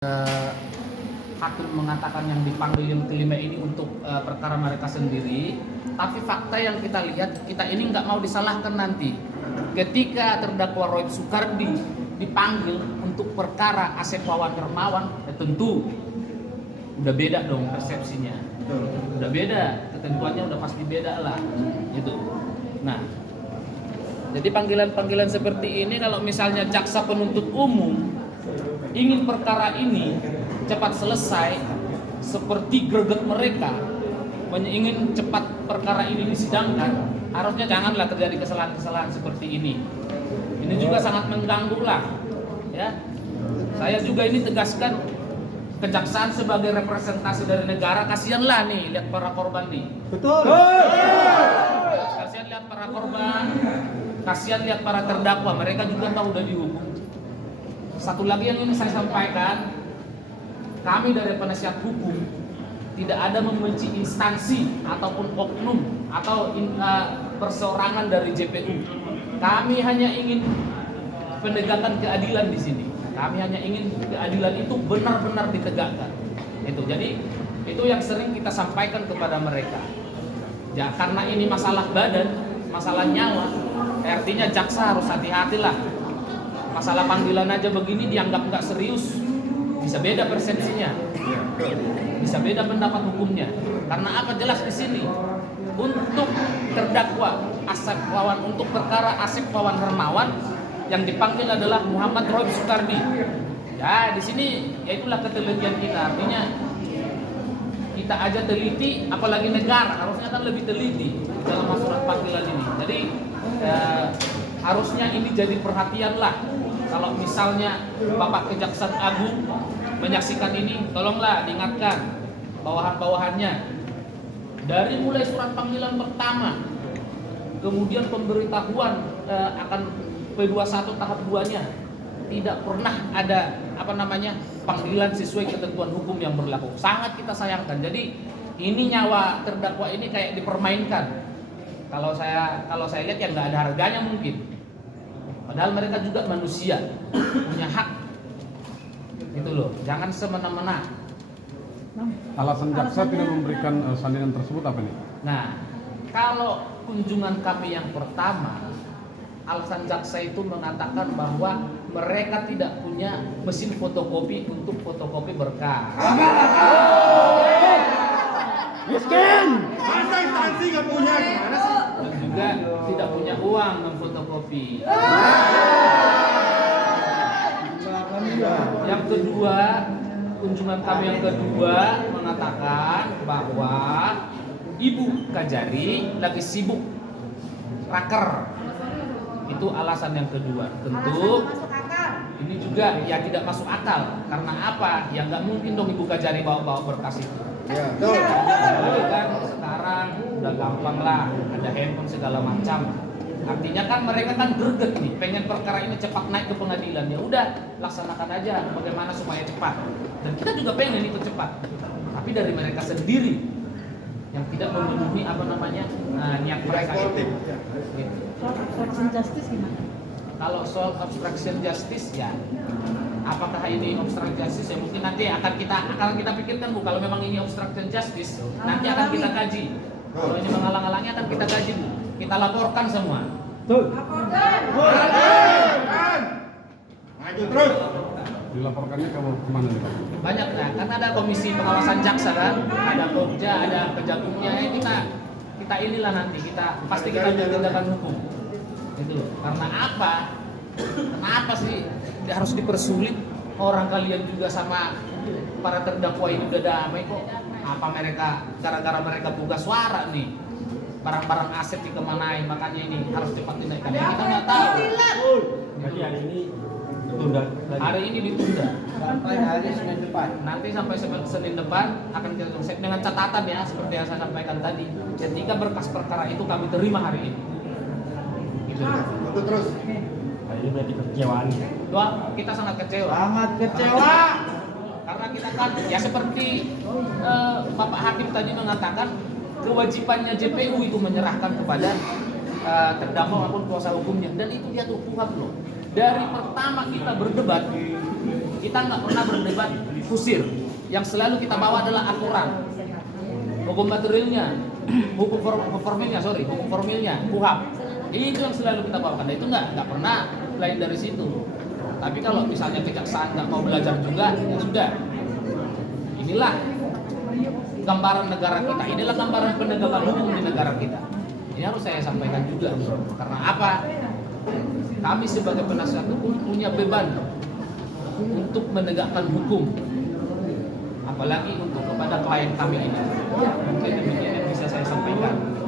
eh, Hakim mengatakan yang dipanggil yang kelima ini untuk perkara mereka sendiri, tapi fakta yang kita lihat, kita ini nggak mau disalahkan nanti ketika terdakwa Roy Sukardi dipanggil untuk perkara Asep Wawan Hermawan, tentu udah beda dong persepsinya, udah beda, ketentuannya udah pasti beda lah gitu. Nah, jadi panggilan-panggilan seperti ini kalau misalnya jaksa penuntut umum ingin perkara ini cepat selesai seperti greget mereka, ingin cepat perkara ini disidangkan, harusnya janganlah terjadi kesalahan-kesalahan seperti ini. Ini juga sangat mengganggu lah, ya. Saya juga ini tegaskan, kejaksaan sebagai representasi dari negara, kasihanlah nih lihat para korban nih. Betul. Kasihan lihat para korban, kasihan lihat para terdakwa, mereka juga tahu udah dihukum. Satu lagi yang ingin saya sampaikan, kami dari penasihat hukum tidak ada membenci instansi ataupun oknum atau perseorangan dari JPU. Kami hanya ingin penegakan keadilan di sini. Kami hanya ingin keadilan itu benar-benar ditegakkan. Itu. Jadi itu yang sering kita sampaikan kepada mereka. Ya, karena ini masalah badan, masalah nyawa, artinya jaksa harus hati-hatilah. Masalah panggilan aja begini dianggap nggak serius, bisa beda persepsinya, bisa beda pendapat hukumnya. Karena apa, jelas di sini untuk terdakwa Asep Wawan, untuk perkara Asep Wawan Hermawan yang dipanggil adalah Muhammad Roy Sukardi. Ya, di sini ya itulah ketelitian kita. Artinya kita aja teliti, apalagi negara harusnya kan lebih teliti dalam masalah panggilan ini. Jadi harusnya ini jadi perhatian lah. Kalau misalnya Bapak Kejaksaan Agung menyaksikan ini, tolonglah diingatkan bawahan-bawahannya. Dari mulai surat panggilan pertama, kemudian pemberitahuan akan P21 tahap 2-nya, tidak pernah ada panggilan sesuai ketentuan hukum yang berlaku. Sangat kita sayangkan. Jadi ini nyawa terdakwa ini kayak dipermainkan. Kalau saya lihat ya nggak ada harganya mungkin. Padahal mereka juga manusia, punya hak. Itu loh, jangan semena-mena. Alasan jaksa tidak memberikan salinan tersebut apa nih? Nah, kalau kunjungan kami yang pertama, alasan jaksa itu mengatakan bahwa mereka tidak punya mesin fotokopi untuk fotokopi berkas. Miskin! Masa instansi nggak punya, gimana sih? Dan juga tidak punya uang memfotokopi. Yang kedua, kunjungan kami yang kedua mengatakan bahwa Ibu Kajari lagi sibuk raker. Itu alasan yang kedua. Tentu ini juga ya tidak masuk akal. Karena apa? Ya nggak mungkin dong Ibu Kajari bawa-bawa berkas itu. Ya, betul. Kan sekarang udah gampang lah, ada handphone segala macam. Artinya kan mereka kan greget nih, pengen perkara ini cepat naik ke pengadilan. Ya udah, laksanakan aja bagaimana supaya cepat. Dan kita juga pengen itu cepat. Tapi dari mereka sendiri yang tidak memenuhi niat mereka itu. Gitu. Obstruction justice gimana? Kalau soal obstruction justice ya, apakah ini obstruction justice ya mungkin nanti akan kita pikirkan Bu. Kalau memang ini obstruction justice, nanti akan kita kaji. Kalau ini menghalang-halangi akan kita kaji Bu. Kita laporkan semua. Maju terus. Dilaporkannya ke mana nih Pak? Banyak kan ada komisi pengawasan jaksa kan, ada Pokja, ada Kejagungnya. Kita inilah nanti pasti kita tindakan hukum. Itu loh. Karena apa? Kenapa sih harus dipersulit? Orang kalian juga sama para terdakwa ini udah damai kok. Apa mereka gara-gara mereka buka suara nih? Barang-barang aset dikemanai, makanya ini harus cepat dinaikkan. Kita nggak tahu. Jadi hari ini ditunda. Hari ini ditunda. Sampai hari Senin depan. Nanti sampai Senin depan akan kita tunggu dengan catatan ya, seperti yang saya sampaikan tadi. Ketika berkas perkara itu kami terima hari ini. Gitu. Untuk terus. Hari ini berarti kekecewaan. Doa, kita sangat kecewa. Sangat kecewa. Karena kita kan ya seperti Bapak Hakim tadi mengatakan, kewajibannya JPU itu menyerahkan kepada terdakwa maupun kuasa hukumnya, dan itu dia tuh Tuhan loh. Dari pertama kita berdebat Kita nggak pernah berdebat kusir. Yang selalu kita bawa adalah aturan, hukum materialnya, hukum formilnya, hukum formilnya, KUHP. Itu yang selalu kita bawakan. Itu nggak pernah lain dari situ. Tapi kalau misalnya kejaksaan nggak mau belajar juga, ya sudah. Inilah gambaran negara kita. Inilah gambaran penegakan hukum di negara kita. Ini harus saya sampaikan juga. Karena apa? Kami sebagai penasihat hukum punya beban untuk menegakkan hukum, apalagi untuk kepada klien kami ini. Mungkin demikian yang bisa saya sampaikan.